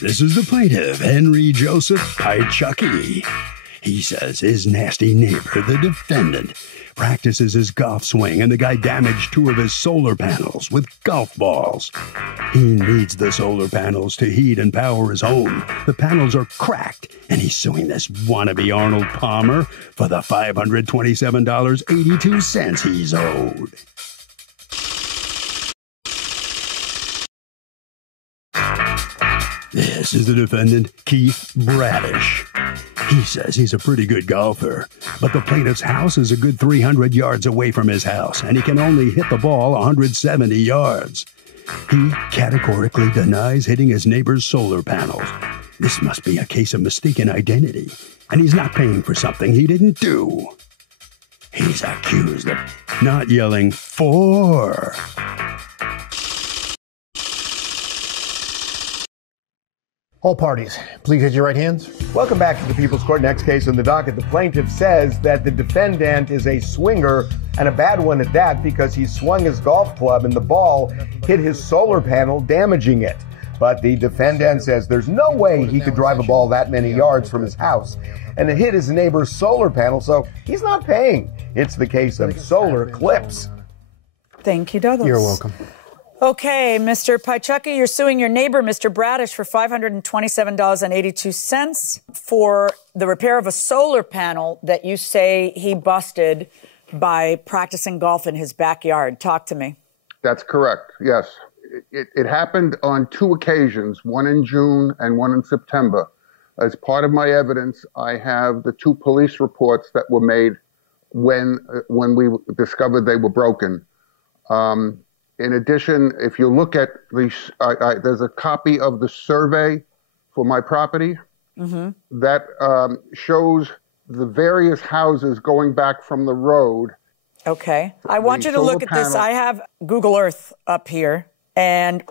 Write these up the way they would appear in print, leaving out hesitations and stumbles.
This is the plaintiff, Henry Joseph Pichucky. He says his nasty neighbor, the defendant, practices his golf swing and the guy damaged 2 of his solar panels with golf balls. He needs the solar panels to heat and power his home. The panels are cracked, and he's suing this wannabe Arnold Palmer for the $527.82 he's owed. This is the defendant, Keith Bradish. He says he's a pretty good golfer, but the plaintiff's house is a good 300 yards away from his house, and he can only hit the ball 170 yards. He categorically denies hitting his neighbor's solar panels. This must be a case of mistaken identity, and he's not paying for something he didn't do. He's accused of not yelling "for." All parties, please raise your right hands. Welcome back to the People's Court. Next case on the docket. The plaintiff says that the defendant is a swinger, and a bad one at that, because he swung his golf club and the ball hit his solar panel, damaging it. But the defendant says there's no way he could drive a ball that many yards from his house, and it hit his neighbor's solar panel, so he's not paying. It's the case of solar clips. Thank you, Douglas. You're welcome. Okay, Mr. Pichucky, you're suing your neighbor, Mr. Bradish, for $527.82 for the repair of a solar panel that you say he busted by practicing golf in his backyard. Talk to me. That's correct, yes. It happened on 2 occasions, one in June and one in September. As part of my evidence, I have the 2 police reports that were made when we discovered they were broken. In addition, if you look at there's a copy of the survey for my property that shows the various houses going back from the road. Okay. I want you to look at this. I have Google Earth up here. And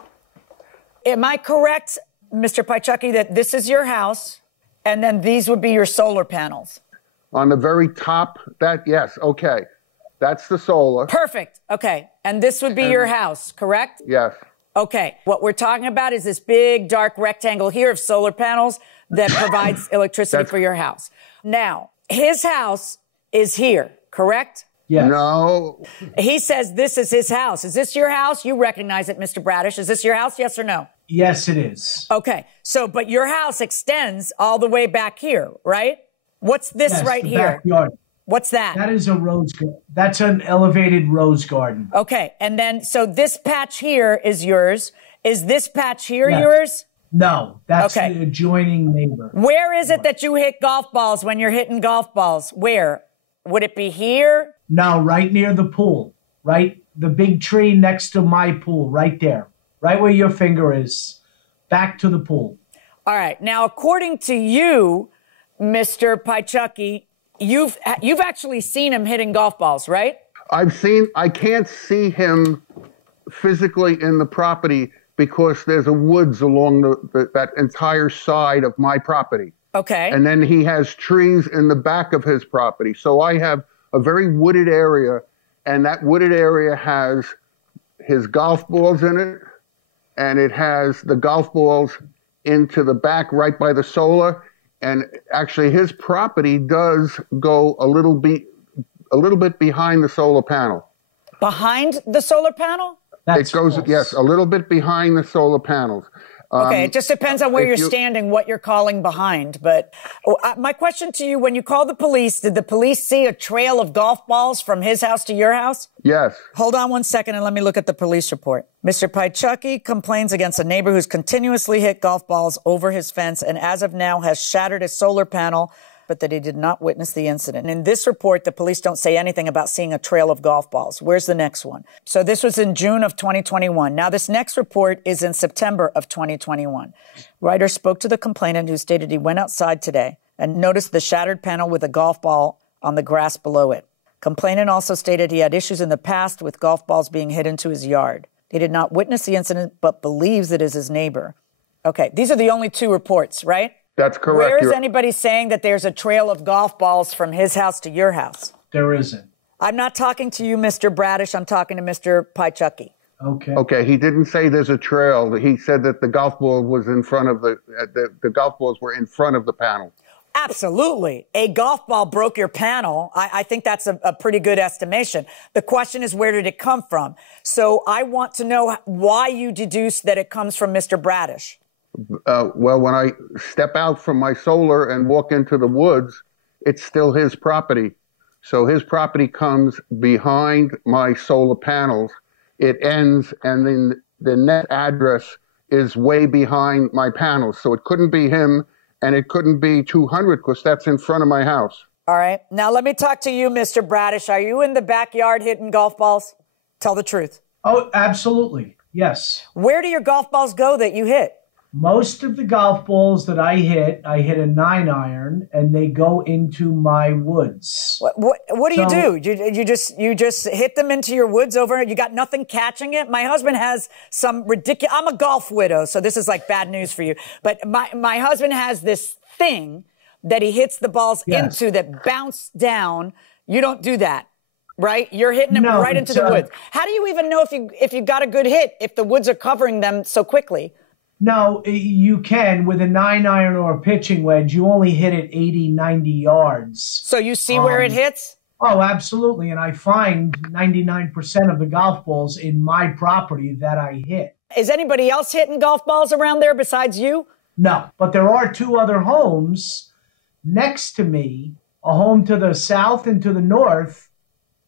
am I correct, Mr. Pichucky, that this is your house and then these would be your solar panels? On the very top, yes, okay. That's the solar. Perfect. Okay. And this would be your house, correct? Yes. Okay. What we're talking about is this big, dark rectangle here of solar panels that provides electricity for your house. Now, his house is here, correct? Yes. No. He says this is his house. Is this your house? You recognize it, Mr. Bradish. Is this your house, yes or no? Yes, it is. Okay. So, but your house extends all the way back here, right? What's this right here? Backyard. What's that? That is a rose garden. That's an elevated rose garden. Okay. And then, so this patch here is yours. Is this patch here yours? No, that's the adjoining neighbor. Where is it that you hit golf balls when you're hitting golf balls? Where? Would it be here? No, right near the pool. Right? The big tree next to my pool, right there. Right where your finger is. Back to the pool. All right. Now, according to you, Mr. Pichucky, you've actually seen him hitting golf balls, right? I can't see him physically in the property because there's a woods along that entire side of my property. Okay. And then he has trees in the back of his property. So I have a very wooded area, and that wooded area has his golf balls in it, and it has the golf balls into the back right by the solar. And actually, his property does go a little bit behind the solar panel. Behind the solar panel? It goes, yes, a little bit behind the solar panels. Okay, it just depends on where you're standing, what you're calling behind. But my question to you, when you called the police, did the police see a trail of golf balls from his house to your house? Yes. Hold on one second and let me look at the police report. Mr. Pichucky complains against a neighbor who's continuously hit golf balls over his fence and as of now has shattered his solar panel, but that he did not witness the incident. In this report, the police don't say anything about seeing a trail of golf balls. Where's the next one? So this was in June of 2021. Now, this next report is in September of 2021. Writer spoke to the complainant who stated he went outside today and noticed the shattered panel with a golf ball on the grass below it. Complainant also stated he had issues in the past with golf balls being hit into his yard. He did not witness the incident, but believes it is his neighbor. Okay, these are the only 2 reports, right? That's correct. Where is anybody saying that there's a trail of golf balls from his house to your house? There isn't. I'm not talking to you, Mr. Bradish. I'm talking to Mr. Pichucky. Okay. Okay, he didn't say there's a trail. He said that the golf ball was in front of the golf balls were in front of the panel. Absolutely. A golf ball broke your panel. I think that's a pretty good estimation. The question is, where did it come from? So I want to know why you deduce that it comes from Mr. Bradish. Well, when I step out from my solar and walk into the woods, it's still his property. So his property comes behind my solar panels. It ends, and then the net address is way behind my panels. So it couldn't be him, and it couldn't be 200 because that's in front of my house. All right. Now let me talk to you, Mr. Bradish. Are you in the backyard hitting golf balls? Tell the truth. Oh, absolutely. Yes. Where do your golf balls go that you hit? Most of the golf balls that I hit a 9-iron, and they go into my woods. What do you do? You just hit them into your woods over? You got nothing catching it? My husband has some ridiculous. I'm a golf widow, so this is like bad news for you. But my husband has this thing that he hits the balls into that bounce down. You don't do that, right? You're hitting them right into the woods. How do you even know if you got a good hit if the woods are covering them so quickly? No, you can. With a 9-iron or a pitching wedge, you only hit it 80, 90 yards. So you see where it hits? Oh, absolutely. And I find 99% of the golf balls in my property that I hit. Is anybody else hitting golf balls around there besides you? No, but there are 2 other homes next to me, a home to the south and to the north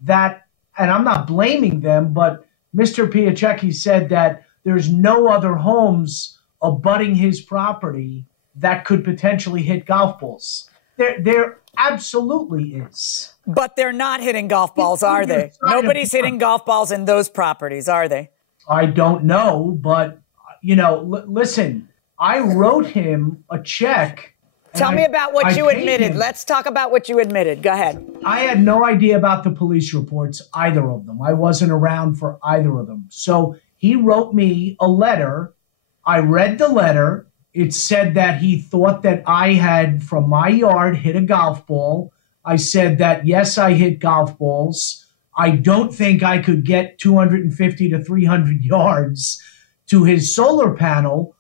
that, and I'm not blaming them, but Mr. Piacecki said that there's no other homes abutting his property that could potentially hit golf balls. There absolutely is. But they're not hitting golf balls, are they? Nobody's hitting golf balls in those properties, are they? I don't know, but, listen, I wrote him a check. Tell me about what you admitted. Let's talk about what you admitted. Go ahead. I had no idea about the police reports, either of them. I wasn't around for either of them. So he wrote me a letter. I read the letter. It said that he thought that I had, from my yard, hit a golf ball. I said that, yes, I hit golf balls. I don't think I could get 250 to 300 yards to his solar panel.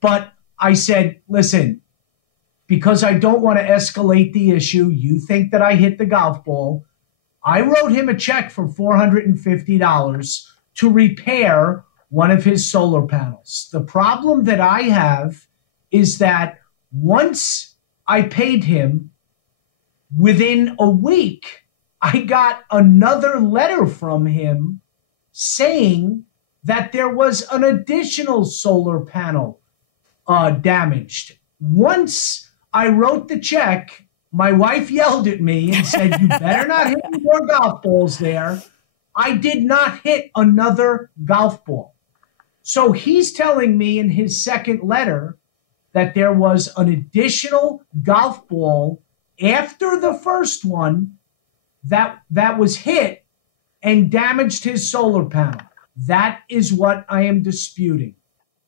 But I said, listen, because I don't want to escalate the issue, you think that I hit the golf ball. I wrote him a check for $450 to repair one of his solar panels. The problem that I have is that once I paid him, within a week, I got another letter from him saying that there was an additional solar panel damaged. Once I wrote the check, my wife yelled at me and said, you better not hit more golf balls there. I did not hit another golf ball. So he's telling me in his second letter that there was an additional golf ball after the first one that was hit and damaged his solar panel. That is what I am disputing.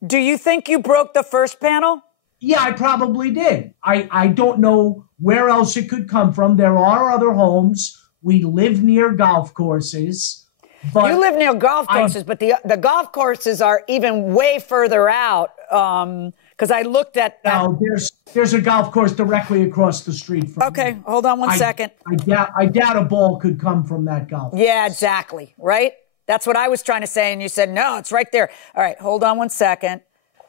Do you think you broke the first panel? Yeah, I probably did. I don't know where else it could come from. There are other homes. We live near golf courses. But you live near golf courses, but the golf courses are even way further out. Because I looked at that. No, there's a golf course directly across the street from me. Hold on one second. I doubt a ball could come from that golf course. Yeah, exactly. Right? That's what I was trying to say, and you said, no, it's right there. All right, hold on one second.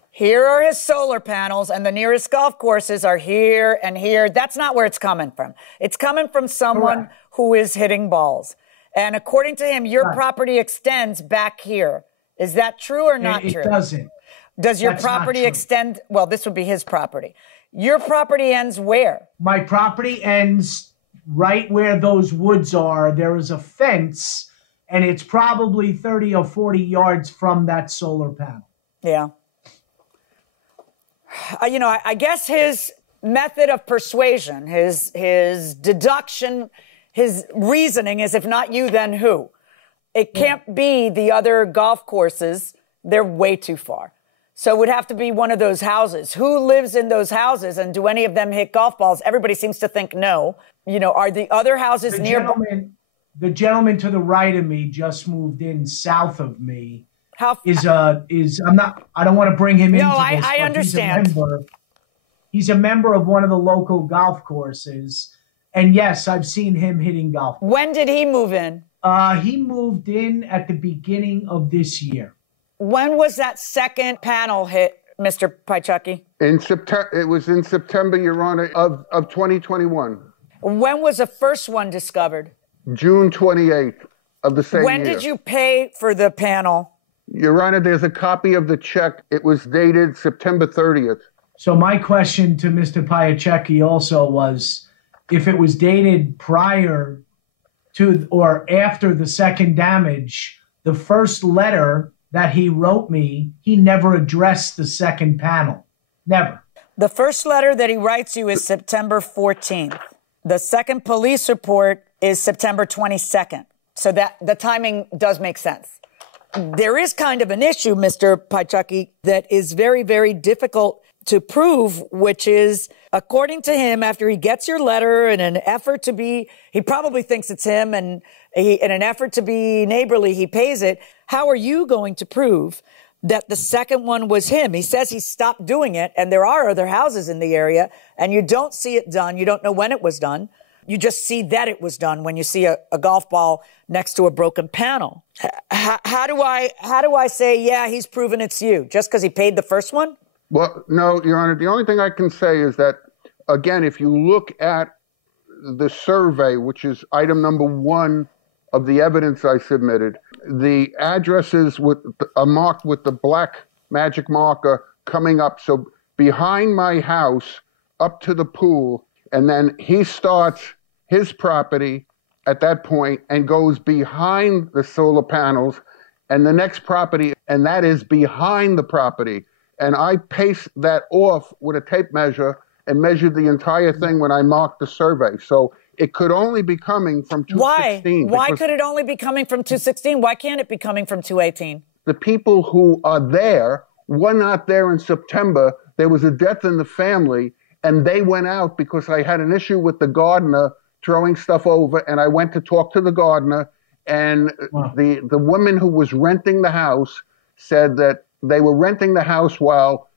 Here are his solar panels, and the nearest golf courses are here and here. That's not where it's coming from. It's coming from someone who is hitting balls. And according to him, your property extends back here. Is that true or not true? It doesn't. Does your property extend? Well, this would be his property. Your property ends where? My property ends right where those woods are. There is a fence, and it's probably 30 or 40 yards from that solar panel. Yeah. I guess his method of persuasion, his deduction, his reasoning is, if not you, then who? It can't be the other golf courses. They're way too far. So it would have to be one of those houses. Who lives in those houses, and do any of them hit golf balls? Everybody seems to think no. Are the other houses the gentleman to the right of me just moved in south of me. How I don't want to bring him into this. I understand. He's a member of one of the local golf courses. And yes, I've seen him hitting golf. When did he move in? He moved in at the beginning of this year. When was that second panel hit, Mr. Pichucki? In September. It was in September, Your Honor, of 2021. When was the first one discovered? June 28th of the same year. When did you pay for the panel? Your Honor, there's a copy of the check. It was dated September 30th. So my question to Mr. Pichucki also was, if it was dated prior to or after the second damage, the first letter that he wrote me, he never addressed the second panel. Never. The first letter that he writes you is September 14th. The second police report is September 22nd. So that the timing does make sense. There is kind of an issue, Mr. Pichucki, that is very, very difficult to prove, which is, according to him, after he gets your letter in an effort to be, he probably thinks it's him, and in an effort to be neighborly, he pays it. How are you going to prove that the second one was him? He says he stopped doing it, and there are other houses in the area, and you don't see it done. You don't know when it was done. You just see that it was done when you see a golf ball next to a broken panel. How do I say, yeah, he's proven it's you, just because he paid the first one? Well, no, Your Honor, the only thing I can say is that, again, if you look at the survey, which is item number 1 of the evidence I submitted, the addresses are marked with the black magic marker coming up. So behind my house, up to the pool, and then he starts his property at that point and goes behind the solar panels and the next property, and that is behind the property. And I paced that off with a tape measure and measured the entire thing when I marked the survey. So it could only be coming from 216. Why could it only be coming from 216? Why can't it be coming from 218? The people who are there were not there in September. There was a death in the family, and they went out because I had an issue with the gardener throwing stuff over, and I went to talk to the gardener, and the woman who was renting the house said that they were renting the house while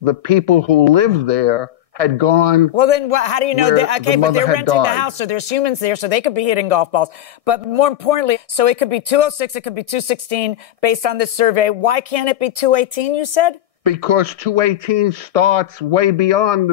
the people who lived there had gone. Well, then how do you know that? Okay, but they're renting the house, so there's humans there, so they could be hitting golf balls. But more importantly, so it could be 206, it could be 216 based on this survey. Why can't it be 218, you said? Because 218 starts way behind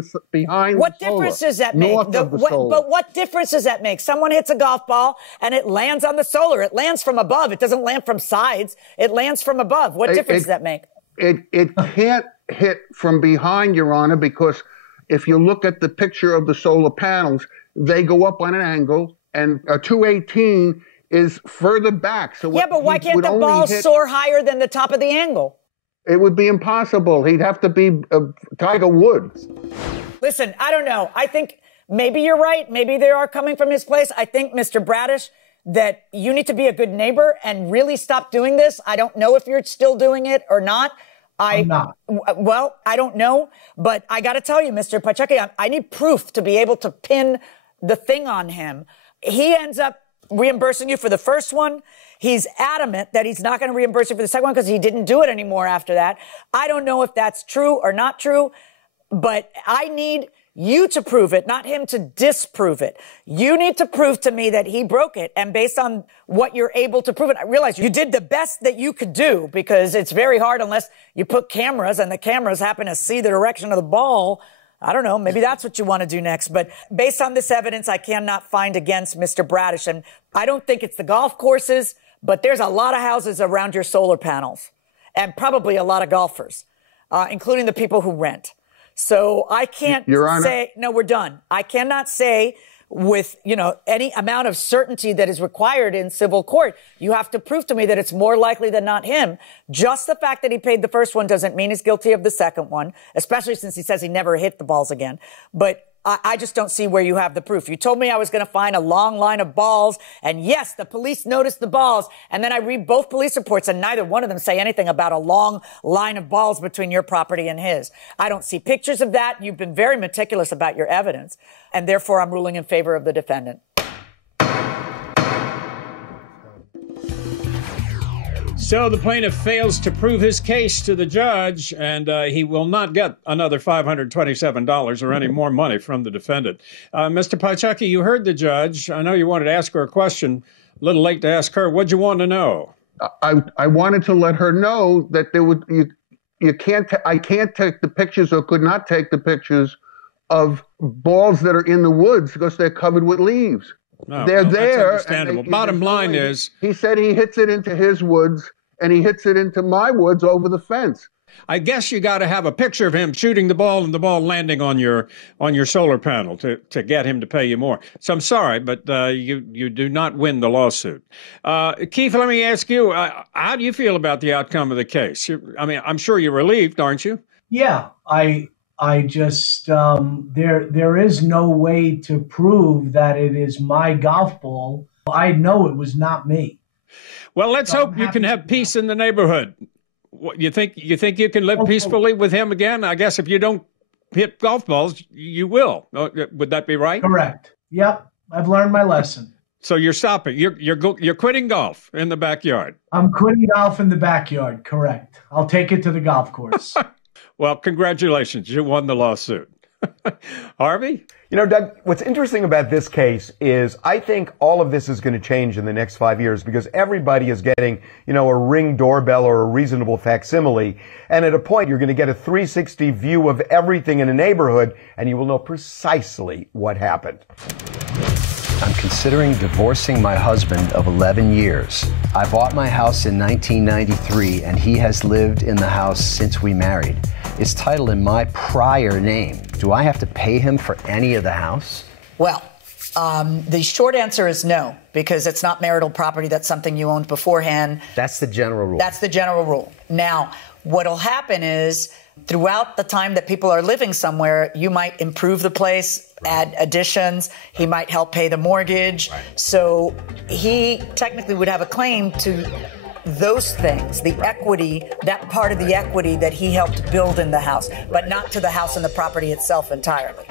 what difference does that make? But what difference does that make? Someone hits a golf ball and it lands on the solar. It lands from above. It doesn't land from sides. It lands from above. What difference does that make? It can't hit from behind, Your Honor, because if you look at the picture of the solar panels, they go up on an angle, and a 218 is further back. So yeah, but why can't the ball soar higher than the top of the angle? It would be impossible. He'd have to be Tiger Woods. Listen, I don't know. I think maybe you're right. Maybe they are coming from his place. I think, Mr. Bradish, that you need to be a good neighbor and really stop doing this. I don't know if you're still doing it or not. I'm not. Well, I don't know. But I got to tell you, Mr. Pichucki, I need proof to be able to pin the thing on him. He ends up reimbursing you for the first one. He's adamant that he's not going to reimburse you for the second one because he didn't do it anymore after that. I don't know if that's true or not true, but I need you to prove it, not him to disprove it. You need to prove to me that he broke it. And based on what you're able to prove it, I realize you did the best that you could do because it's very hard unless you put cameras and the cameras happen to see the direction of the ball. I don't know. Maybe that's what you want to do next. But based on this evidence, I cannot find against Mr. Bradish. And I don't think it's the golf courses, but there's a lot of houses around your solar panels and probably a lot of golfers, including the people who rent. So I can't say, no, we're done. I cannot say with, any amount of certainty that is required in civil court. You have to prove to me that it's more likely than not him. Just the fact that he paid the first one doesn't mean he's guilty of the second one, especially since he says he never hit the balls again. But I just don't see where you have the proof. You told me I was going to find a long line of balls. And yes, the police noticed the balls. And then I read both police reports and neither one of them say anything about a long line of balls between your property and his. I don't see pictures of that. You've been very meticulous about your evidence. And therefore, I'm ruling in favor of the defendant. So the plaintiff fails to prove his case to the judge, and he will not get another $527 or any more money from the defendant. Mr. Piechocki, you heard the judge. I know you wanted to ask her a question. A little late to ask her. What'd you want to know? I wanted to let her know that I can't take the pictures, or could not take the pictures of balls that are in the woods because they're covered with leaves. No, they're well, there. That's understandable. Bottom line is, he said he hits it into his woods and he hits it into my woods over the fence. I guess you got to have a picture of him shooting the ball and the ball landing on your solar panel to get him to pay you more. So I'm sorry, but you do not win the lawsuit. Keith, let me ask you, how do you feel about the outcome of the case? I'm sure you're relieved, aren't you? Yeah, I just there is no way to prove that it is my golf ball. I know it was not me. Well, let's hope you can have peace in the neighborhood. What, you think you can live peacefully with him again? I guess if you don't hit golf balls, you will. Would that be right? Correct. Yep, I've learned my lesson. So you're stopping. You're quitting golf in the backyard. I'm quitting golf in the backyard. Correct. I'll take it to the golf course. Well, congratulations. You won the lawsuit. Harvey? You know, Doug, what's interesting about this case is I think all of this is going to change in the next 5 years because everybody is getting, a Ring doorbell or a reasonable facsimile. And at a point, you're going to get a 360 view of everything in a neighborhood, and you will know precisely what happened. I'm considering divorcing my husband of 11 years. I bought my house in 1993, and he has lived in the house since we married. It's titled in my prior name. Do I have to pay him for any of the house? Well, the short answer is no, because it's not marital property. That's something you owned beforehand. That's the general rule. That's the general rule. Now, what'll happen is throughout the time that people are living somewhere, you might improve the place, add additions. He might help pay the mortgage. So he technically would have a claim to those things, the equity, that part of the equity that he helped build in the house, but not to the house and the property itself entirely.